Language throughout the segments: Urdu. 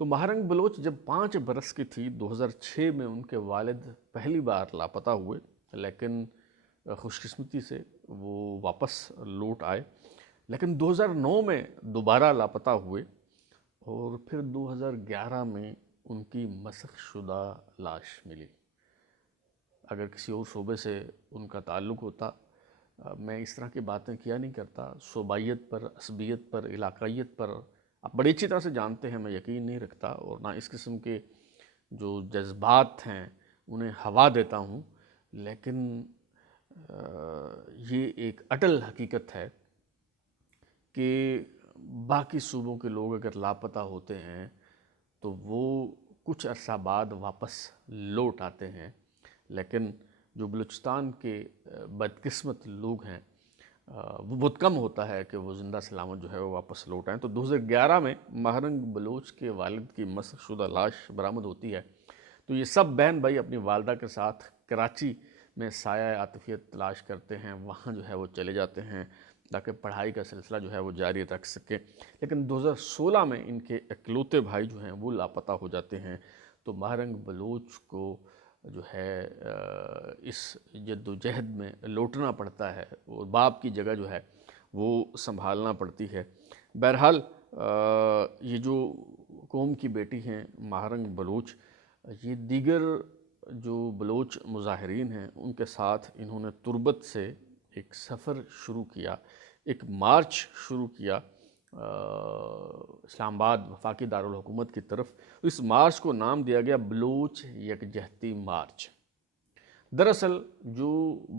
تو مہرنگ بلوچ جب 5 برس کی تھی 2006 میں ان کے والد پہلی بار لاپتہ ہوئے، لیکن خوش قسمتی سے وہ واپس لوٹ آئے، لیکن 2009 میں دوبارہ لاپتہ ہوئے اور پھر 2011 میں ان کی مسخ شدہ لاش ملی۔ اگر کسی اور شعبے سے ان کا تعلق ہوتا میں اس طرح کی باتیں کیا نہیں کرتا، صوبائیت پر، عصبیت پر، علاقائیت پر آپ بڑی اچھی طرح سے جانتے ہیں میں یقین نہیں رکھتا، اور نہ اس قسم کے جو جذبات ہیں انہیں ہوا دیتا ہوں، لیکن یہ ایک اٹل حقیقت ہے کہ باقی صوبوں کے لوگ اگر لاپتہ ہوتے ہیں تو وہ کچھ عرصہ بعد واپس لوٹ آتے ہیں، لیکن جو بلوچستان کے بدقسمت لوگ ہیں وہ بہت کم ہوتا ہے کہ وہ زندہ سلامت جو ہے وہ واپس لوٹ آئیں۔ تو 2011 میں مہرنگ بلوچ کے والد کی مسخ شدہ لاش برآمد ہوتی ہے، تو یہ سب بہن بھائی اپنی والدہ کے ساتھ کراچی میں سایہ عاطفیت تلاش کرتے ہیں، وہاں جو ہے وہ چلے جاتے ہیں تاکہ پڑھائی کا سلسلہ جو ہے وہ جاری رکھ سکے، لیکن 2016 میں ان کے اکلوتے بھائی جو ہیں وہ لاپتہ ہو جاتے ہیں۔ تو مہرنگ بلوچ کو جو ہے اس جد و جہد میں لوٹنا پڑتا ہے اور باپ کی جگہ جو ہے وہ سنبھالنا پڑتی ہے۔ بہرحال یہ جو قوم کی بیٹی ہیں مہرنگ بلوچ، یہ دیگر جو بلوچ مظاہرین ہیں ان کے ساتھ انہوں نے تربت سے ایک سفر شروع کیا، ایک مارچ شروع کیا اسلام آباد وفاقی دارالحکومت کی طرف۔ اس مارچ کو نام دیا گیا بلوچ یکجہتی مارچ۔ دراصل جو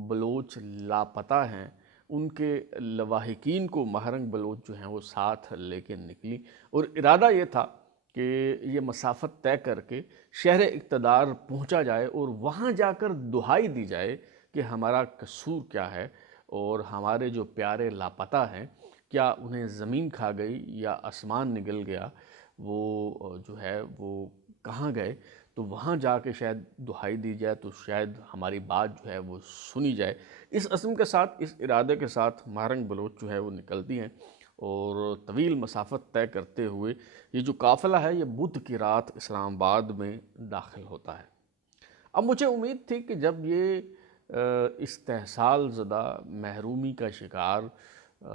بلوچ لاپتہ ہیں ان کے لواحقین کو مہرنگ بلوچ جو ہیں وہ ساتھ لے کے نکلی، اور ارادہ یہ تھا کہ یہ مسافت طے کر کے شہر اقتدار پہنچا جائے اور وہاں جا کر دہائی دی جائے کہ ہمارا قصور کیا ہے اور ہمارے جو پیارے لاپتہ ہیں کیا انہیں زمین کھا گئی یا آسمان نگل گیا، وہ جو ہے وہ کہاں گئے، تو وہاں جا کے شاید دہائی دی جائے تو شاید ہماری بات جو ہے وہ سنی جائے۔ اس عزم کے ساتھ، اس ارادے کے ساتھ مہرنگ بلوچ جو ہے وہ نکلتی ہیں اور طویل مسافت طے کرتے ہوئے یہ جو قافلہ ہے یہ بدھ کی رات اسلام آباد میں داخل ہوتا ہے۔ اب مجھے امید تھی کہ جب یہ استحصال زدہ محرومی کا شکار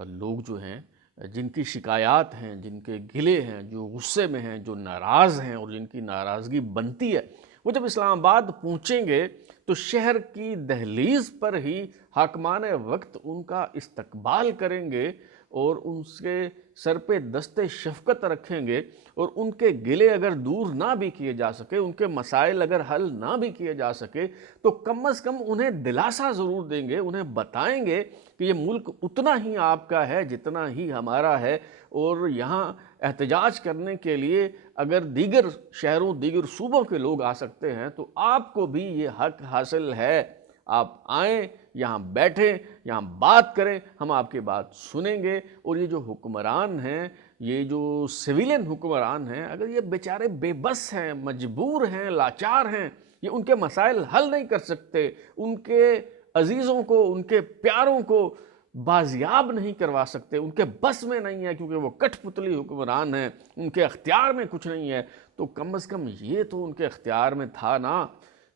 لوگ جو ہیں، جن کی شکایات ہیں، جن کے گلے ہیں، جو غصے میں ہیں، جو ناراض ہیں اور جن کی ناراضگی بنتی ہے، وہ جب اسلام آباد پہنچیں گے تو شہر کی دہلیز پر ہی حاکمان وقت ان کا استقبال کریں گے اور ان کے سر پہ دست شفقت رکھیں گے، اور ان کے گلے اگر دور نہ بھی کیے جا سکے، ان کے مسائل اگر حل نہ بھی کیے جا سکے، تو کم از کم انہیں دلاسا ضرور دیں گے، انہیں بتائیں گے کہ یہ ملک اتنا ہی آپ کا ہے جتنا ہی ہمارا ہے، اور یہاں احتجاج کرنے کے لیے اگر دیگر شہروں، دیگر صوبوں کے لوگ آ سکتے ہیں تو آپ کو بھی یہ حق حاصل ہے، آپ آئیں، یہاں بیٹھیں، یہاں بات کریں، ہم آپ کی بات سنیں گے۔ اور یہ جو حکمران ہیں، یہ جو سویلین حکمران ہیں، اگر یہ بیچارے بے بس ہیں، مجبور ہیں، لاچار ہیں، یہ ان کے مسائل حل نہیں کر سکتے، ان کے عزیزوں کو، ان کے پیاروں کو بازیاب نہیں کروا سکتے، ان کے بس میں نہیں ہے کیونکہ وہ کٹھ پتلی حکمران ہیں، ان کے اختیار میں کچھ نہیں ہے، تو کم از کم یہ تو ان کے اختیار میں تھا نا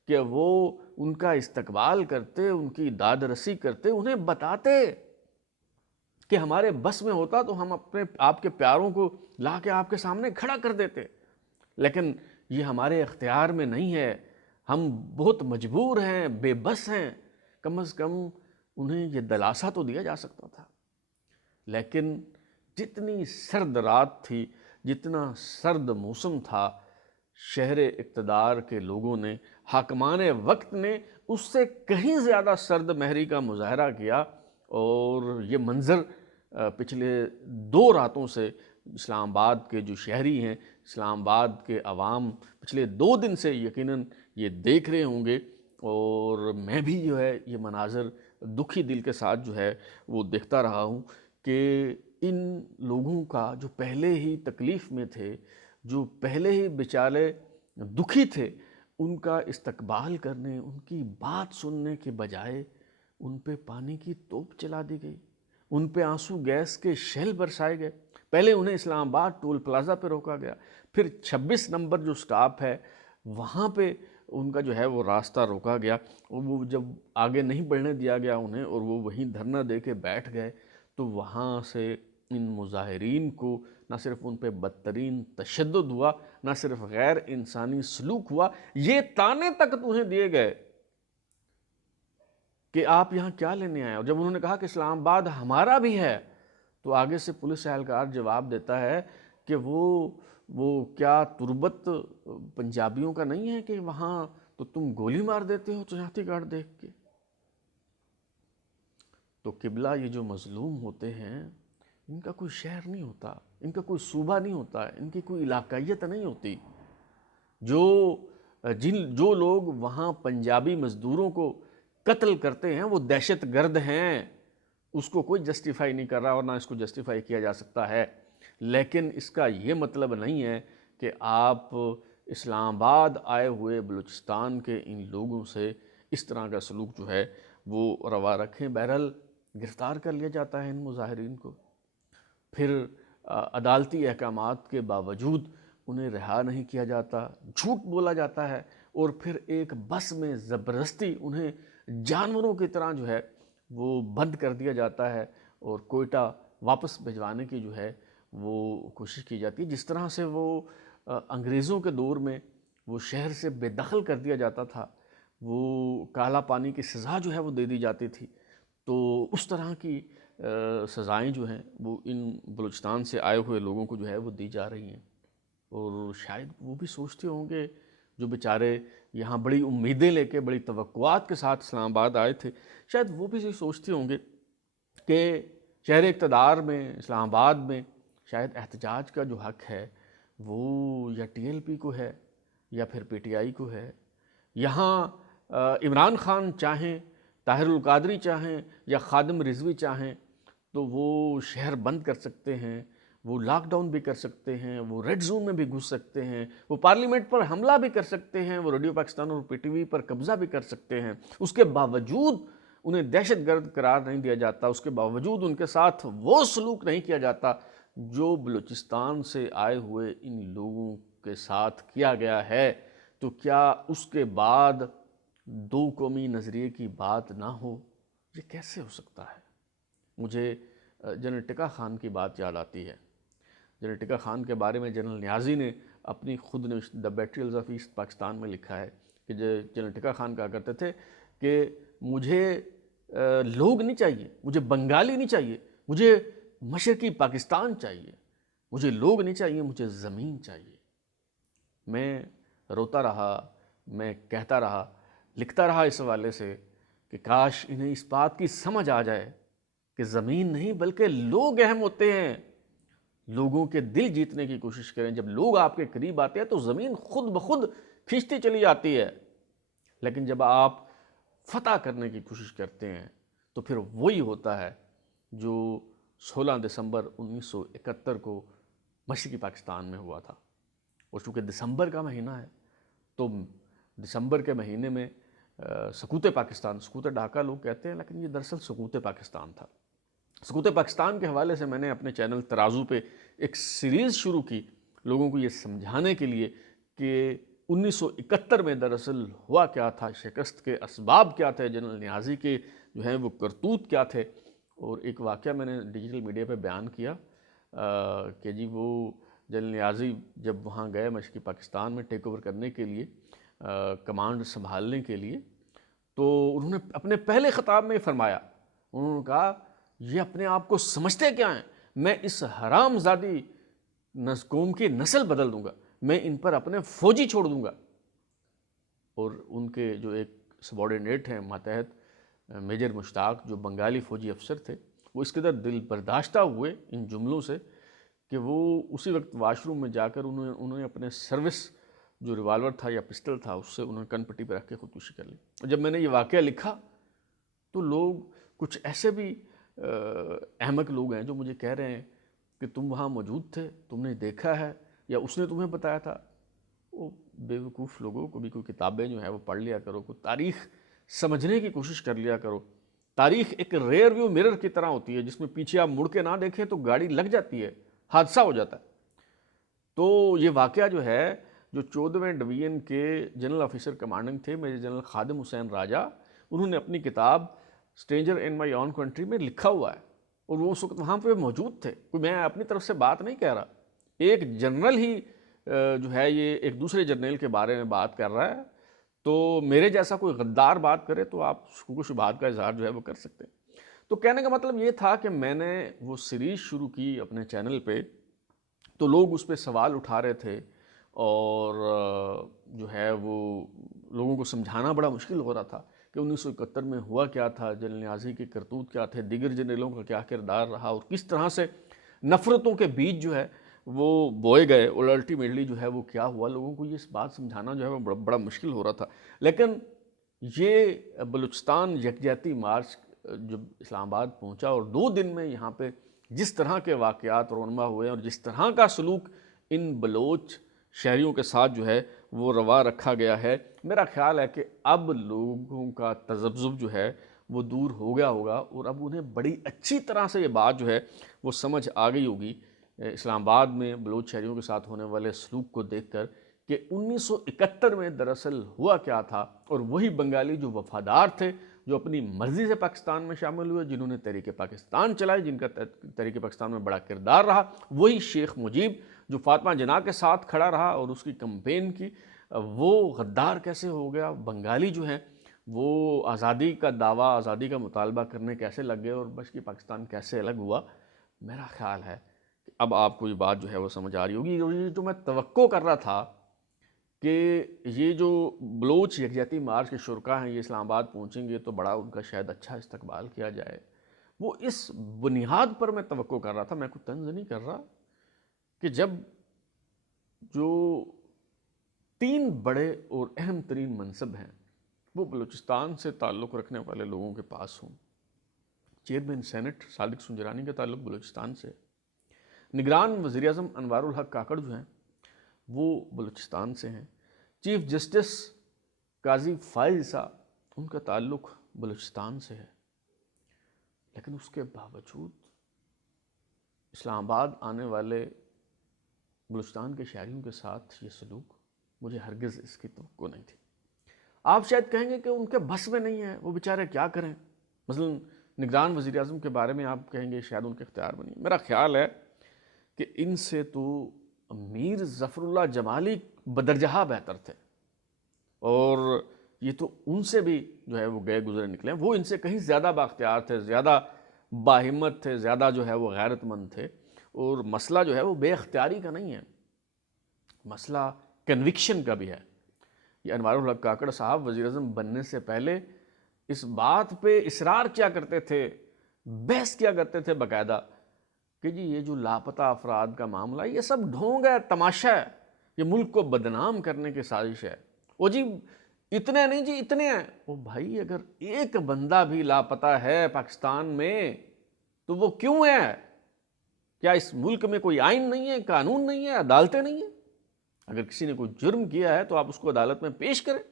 کہ وہ ان کا استقبال کرتے، ان کی داد رسی کرتے، انہیں بتاتے کہ ہمارے بس میں ہوتا تو ہم اپنے آپ کے پیاروں کو لا کے آپ کے سامنے کھڑا کر دیتے، لیکن یہ ہمارے اختیار میں نہیں ہے، ہم بہت مجبور ہیں، بے بس ہیں۔ کم از کم انہیں یہ دلاسا تو دیا جا سکتا تھا، لیکن جتنی سرد رات تھی، جتنا سرد موسم تھا، شہر اقتدار کے لوگوں نے، حاکمان وقت نے اس سے کہیں زیادہ سرد مہری کا مظاہرہ کیا، اور یہ منظر پچھلے 2 راتوں سے اسلام آباد کے جو شہری ہیں، اسلام آباد کے عوام پچھلے 2 دن سے یقیناً یہ دیکھ رہے ہوں گے، اور میں بھی جو ہے یہ مناظر دکھی دل کے ساتھ جو ہے وہ دیکھتا رہا ہوں کہ ان لوگوں کا جو پہلے ہی تکلیف میں تھے، جو پہلے ہی بیچارے دکھی تھے، ان کا استقبال کرنے، ان کی بات سننے کے بجائے ان پہ پانی کی توپ چلا دی گئی، ان پہ آنسو گیس کے شیل برسائے گئے۔ پہلے انہیں اسلام آباد ٹول پلازا پہ روکا گیا، پھر 26 نمبر جو سٹاپ ہے وہاں پہ ان کا جو ہے وہ راستہ روکا گیا، اور وہ جب آگے نہیں بڑھنے دیا گیا انہیں اور وہ وہیں دھرنا دے کے بیٹھ گئے، تو وہاں سے ان مظاہرین کو نہ صرف ان پہ بدترین تشدد ہوا، نہ صرف غیر انسانی سلوک ہوا، یہ طعنے تک انہیں دیے گئے کہ آپ یہاں کیا لینے آئے. اور جب انہوں نے کہا کہ اسلام آباد ہمارا بھی ہے، تو آگے سے پولیس اہلکار جواب دیتا ہے کہ وہ کیا تربت پنجابیوں کا نہیں ہے کہ وہاں تو تم گولی مار دیتے ہو شناختی کارڈ دیکھ کے. تو قبلہ یہ جو مظلوم ہوتے ہیں ان کا کوئی شہر نہیں ہوتا، ان کا کوئی صوبہ نہیں ہوتا، ان کی کوئی علاقائیت نہیں ہوتی. جو لوگ وہاں پنجابی مزدوروں کو قتل کرتے ہیں وہ دہشت گرد ہیں، اس کو کوئی جسٹیفائی نہیں کر رہا اور نہ اس کو جسٹیفائی کیا جا سکتا ہے. لیکن اس کا یہ مطلب نہیں ہے کہ آپ اسلام آباد آئے ہوئے بلوچستان کے ان لوگوں سے اس طرح کا سلوک جو ہے وہ روا رکھیں. بہرحال گرفتار کر لیا جاتا ہے ان مظاہرین کو، پھر عدالتی احکامات کے باوجود انہیں رہا نہیں کیا جاتا، جھوٹ بولا جاتا ہے، اور پھر ایک بس میں زبردستی انہیں جانوروں کی طرح جو ہے وہ بند کر دیا جاتا ہے اور کوئٹہ واپس بھجوانے کی جو ہے وہ کوشش کی جاتی ہے. جس طرح سے وہ انگریزوں کے دور میں وہ شہر سے بے دخل کر دیا جاتا تھا، وہ کالا پانی کی سزا جو ہے وہ دے دی جاتی تھی، تو اس طرح کی سزائیں جو ہیں وہ ان بلوچستان سے آئے ہوئے لوگوں کو جو ہے وہ دی جا رہی ہیں. اور شاید وہ بھی سوچتے ہوں گے جو بیچارے یہاں بڑی امیدیں لے کے بڑی توقعات کے ساتھ اسلام آباد آئے تھے، شاید وہ بھی سوچتے ہوں گے کہ شہر اقتدار میں اسلام آباد میں شاید احتجاج کا جو حق ہے وہ یا ٹی ایل پی کو ہے یا پھر پی ٹی آئی کو ہے. یہاں عمران خان چاہیں، طاہر القادری چاہیں یا خادم رضوی چاہیں تو وہ شہر بند کر سکتے ہیں، وہ لاک ڈاؤن بھی کر سکتے ہیں، وہ ریڈ زون میں بھی گھس سکتے ہیں، وہ پارلیمنٹ پر حملہ بھی کر سکتے ہیں، وہ ریڈیو پاکستان اور پی ٹی وی پر قبضہ بھی کر سکتے ہیں. اس کے باوجود انہیں دہشت گرد قرار نہیں دیا جاتا، اس کے باوجود ان کے ساتھ وہ سلوک نہیں کیا جاتا جو بلوچستان سے آئے ہوئے ان لوگوں کے ساتھ کیا گیا ہے. تو کیا اس کے بعد دو قومی نظریے کی بات نہ ہو؟ یہ کیسے ہو سکتا ہے؟ مجھے جنرل ٹکا خان کی بات یاد آتی ہے. جنرل ٹکا خان کے بارے میں جنرل نیازی نے اپنی خود نوشت دا بیٹریلز آف ایسٹ پاکستان میں لکھا ہے کہ جنرل ٹکا خان کہا کرتے تھے کہ مجھے لوگ نہیں چاہیے، مجھے بنگالی نہیں چاہیے، مجھے مشرقی پاکستان چاہیے، مجھے لوگ نہیں چاہیے، مجھے زمین چاہیے. میں روتا رہا، میں کہتا رہا، لکھتا رہا اس حوالے سے کہ کاش انہیں اس بات کی سمجھ آ جائے کہ زمین نہیں بلکہ لوگ اہم ہوتے ہیں. لوگوں کے دل جیتنے کی کوشش کریں. جب لوگ آپ کے قریب آتے ہیں تو زمین خود بخود کھینچتی چلی جاتی ہے، لیکن جب آپ فتح کرنے کی کوشش کرتے ہیں تو پھر وہی ہوتا ہے جو 16 دسمبر 1971 کو مشرقی پاکستان میں ہوا تھا. اور چونکہ دسمبر کا مہینہ ہے تو دسمبر کے مہینے میں سقوط پاکستان، سقوط ڈھاکہ لوگ کہتے ہیں لیکن یہ دراصل سقوط پاکستان تھا. سقوط پاکستان کے حوالے سے میں نے اپنے چینل ترازو پہ ایک سیریز شروع کی لوگوں کو یہ سمجھانے کے لیے کہ 1971 میں دراصل ہوا کیا تھا، شکست کے اسباب کیا تھے، جنرل نیازی کے جو ہیں وہ کرتوت کیا تھے. اور ایک واقعہ میں نے ڈیجیٹل میڈیا پہ بیان کیا کہ جی وہ جنرل نیازی جب وہاں گئے مشرقی پاکستان میں ٹیک اوور کرنے کے لیے، کمانڈ سنبھالنے کے لیے، تو انہوں نے اپنے پہلے خطاب میں فرمایا، انہوں نے کہا یہ اپنے آپ کو سمجھتے کیا ہیں، میں اس حرام زادی قوم کی نسل بدل دوں گا، میں ان پر اپنے فوجی چھوڑ دوں گا. اور ان کے جو ایک سبارڈینیٹ ہیں ماتحت میجر مشتاق جو بنگالی فوجی افسر تھے، وہ اس قدر دل برداشتہ ہوئے ان جملوں سے کہ وہ اسی وقت واش روم میں جا کر انہوں نے اپنے سروس جو ریوالور تھا یا پسٹل تھا اس سے انہوں نے کن پٹی پہ رکھ کے خودکشی کر لی. جب میں نے یہ واقعہ لکھا تو لوگ کچھ ایسے بھی احمق لوگ ہیں جو مجھے کہہ رہے ہیں کہ تم وہاں موجود تھے، تم نے دیکھا ہے یا اس نے تمہیں بتایا تھا. وہ بیوقوف لوگوں کو بھی کوئی کتابیں جو ہیں وہ پڑھ لیا کرو، کوئی تاریخ سمجھنے کی کوشش کر لیا کرو. تاریخ ایک ریئر ویو مرر کی طرح ہوتی ہے جس میں پیچھے آپ مڑ کے نہ دیکھیں تو گاڑی لگ جاتی ہے. حادثہ ہو جاتا ہے۔ تو یہ واقعہ جو ہے، جو 14ویں ڈویژن کے جنرل آفیسر کمانڈنگ تھے میجر جنرل خادم حسین راجہ، انہوں نے اپنی کتاب اسٹرینجر ان مائی اون کنٹری میں لکھا ہوا ہے، اور وہ اس وقت وہاں پہ موجود تھے۔ کوئی میں اپنی طرف سے بات نہیں کہہ رہا، ایک جنرل ہی جو ہے یہ ایک دوسرے جرنیل کے بارے میں بات کر رہا ہے، تو میرے جیسا کوئی غدار بات کرے تو آپ شکوک و شبہات کا اظہار جو ہے وہ کر سکتے ہیں۔ تو کہنے کا مطلب یہ تھا کہ میں نے وہ سیریز شروع کی اپنے چینل پہ، تو لوگ اس پہ سوال اٹھا رہے تھے، اور جو ہے وہ لوگوں کو سمجھانا بڑا مشکل ہو رہا تھا کہ 1971 میں ہوا کیا تھا، جنرل نیازی کے کرتوت کیا تھے، دیگر جنرلوں کا کیا کردار رہا، اور کس طرح سے نفرتوں کے بیج جو ہے وہ بوئے گئے، اور الٹیمیٹلی جو ہے وہ کیا ہوا۔ لوگوں کو یہ بات سمجھانا جو ہے وہ بڑا مشکل ہو رہا تھا۔ لیکن یہ بلوچستان یکجہتی مارچ جب اسلام آباد پہنچا، اور 2 دن میں یہاں پہ جس طرح کے واقعات رونما ہوئے اور جس طرح کا سلوک ان بلوچ شہریوں کے ساتھ جو ہے وہ روا رکھا گیا ہے، میرا خیال ہے کہ اب لوگوں کا تذبذب جو ہے وہ دور ہو گیا ہوگا، اور اب انہیں بڑی اچھی طرح سے یہ بات جو ہے وہ سمجھ آ گئی ہوگی اسلام آباد میں بلوچ شہریوں کے ساتھ ہونے والے سلوک کو دیکھ کر، کہ 1971 میں دراصل ہوا کیا تھا، اور وہی بنگالی جو وفادار تھے، جو اپنی مرضی سے پاکستان میں شامل ہوئے، جنہوں نے تحریک پاکستان چلائی، جن کا تحریک پاکستان میں بڑا کردار رہا، وہی شیخ مجیب جو فاطمہ جناح کے ساتھ کھڑا رہا اور اس کی کمپین کی، وہ غدار کیسے ہو گیا؟ بنگالی جو ہیں وہ آزادی کا دعویٰ، آزادی کا مطالبہ کرنے کیسے لگ گئے، اور مشرقی پاکستان کیسے الگ ہوا؟ میرا خیال ہے کہ اب آپ کو یہ بات جو ہے وہ سمجھ آ رہی ہوگی۔ اور یہ جو میں توقع کر رہا تھا کہ یہ جو بلوچ یکجہتی مارچ کے شرکاء ہیں یہ اسلام آباد پہنچیں گے تو بڑا ان کا شاید اچھا استقبال کیا جائے، وہ اس بنیاد پر میں توقع کر رہا تھا، میں کوئی طنز نہیں کر رہا، کہ جب جو 3 بڑے اور اہم ترین منصب ہیں وہ بلوچستان سے تعلق رکھنے والے لوگوں کے پاس ہوں، چیئرمین سینٹ صادق سنجرانی کا تعلق بلوچستان سے، نگران وزیر اعظم انوار الحق کاکڑ جو ہیں وہ بلوچستان سے ہیں، چیف جسٹس قاضی فائز عیسیٰ ان کا تعلق بلوچستان سے ہے، لیکن اس کے باوجود اسلام آباد آنے والے بلوچستان کے شہریوں کے ساتھ یہ سلوک، مجھے ہرگز اس کی توقع نہیں تھی۔ آپ شاید کہیں گے کہ ان کے بس میں نہیں ہے، وہ بیچارے کیا کریں، مثلا نگران وزیر اعظم کے بارے میں آپ کہیں گے شاید ان کے اختیار میں نہیں۔ میرا خیال ہے کہ ان سے تو میر ظفر اللہ جمالی بدرجہ بہتر تھے، اور یہ تو ان سے بھی جو ہے وہ گئے گزرے نکلے ہیں، وہ ان سے کہیں زیادہ بااختیار تھے، زیادہ باہمت تھے، زیادہ جو ہے وہ غیرت مند تھے، اور مسئلہ جو ہے وہ بے اختیاری کا نہیں ہے، مسئلہ کنوکشن کا بھی ہے۔ یہ انوار الحق کاکڑ صاحب وزیر اعظم بننے سے پہلے اس بات پہ اصرار کیا کرتے تھے، بحث کیا کرتے تھے باقاعدہ، کہ جی یہ جو لاپتہ افراد کا معاملہ یہ سب ڈھونگ ہے، تماشا ہے، یہ ملک کو بدنام کرنے کی سازش ہے۔ وہ جی اتنے نہیں جی اتنے ہیں، وہ بھائی اگر ایک بندہ بھی لاپتہ ہے پاکستان میں تو وہ کیوں ہے؟ کیا اس ملک میں کوئی آئین نہیں ہے، قانون نہیں ہے، عدالتیں نہیں ہیں؟ اگر کسی نے کوئی جرم کیا ہے تو آپ اس کو عدالت میں پیش کریں،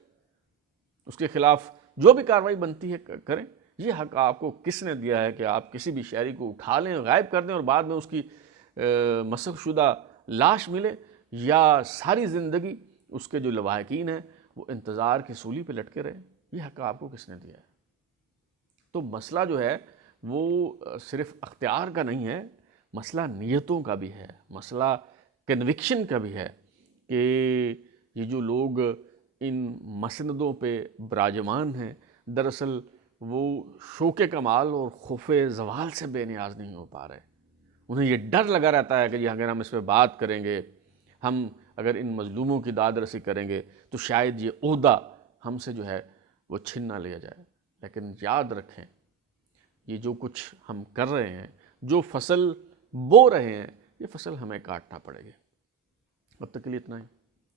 اس کے خلاف جو بھی کارروائی بنتی ہے کریں۔ یہ حق آپ کو کس نے دیا ہے کہ آپ کسی بھی شہری کو اٹھا لیں، غائب کر دیں، اور بعد میں اس کی مسخ شدہ لاش ملے، یا ساری زندگی اس کے جو لواحقین ہیں وہ انتظار کی سولی پہ لٹکے رہے؟ یہ حق آپ کو کس نے دیا ہے؟ تو مسئلہ جو ہے وہ صرف اختیار کا نہیں ہے، مسئلہ نیتوں کا بھی ہے، مسئلہ کنوکشن کا بھی ہے، کہ یہ جو لوگ ان مسندوں پہ براجمان ہیں دراصل وہ شوق کمال اور خوف زوال سے بے نیاز نہیں ہو پا رہے۔ انہیں یہ ڈر لگا رہتا ہے کہ یہ اگر ہم اس پہ بات کریں گے، ہم اگر ان مظلوموں کی داد رسی کریں گے تو شاید یہ عہدہ ہم سے جو ہے وہ چھن نہ لیا جائے۔ لیکن یاد رکھیں یہ جو کچھ ہم کر رہے ہیں، جو فصل بو رہے ہیں، یہ فصل ہمیں کاٹنا پڑے گی۔ اب تک کے لیے اتنا ہی۔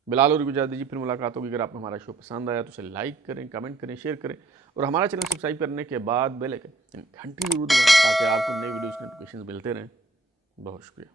بلال اور اجازت دیجیے، پھر ملاقات ہوگی۔ اگر آپ کو ہمارا شو پسند آیا تو اسے لائک کریں، کمنٹ کریں، شیئر کریں، اور ہمارا چینل سبسکرائب کرنے کے بعد بیل آئکن گھنٹی ضرور دبائیں تاکہ آپ کو نئی ویڈیوز کے نوٹیفیکیشنز ملتے رہیں۔ بہت شکریہ۔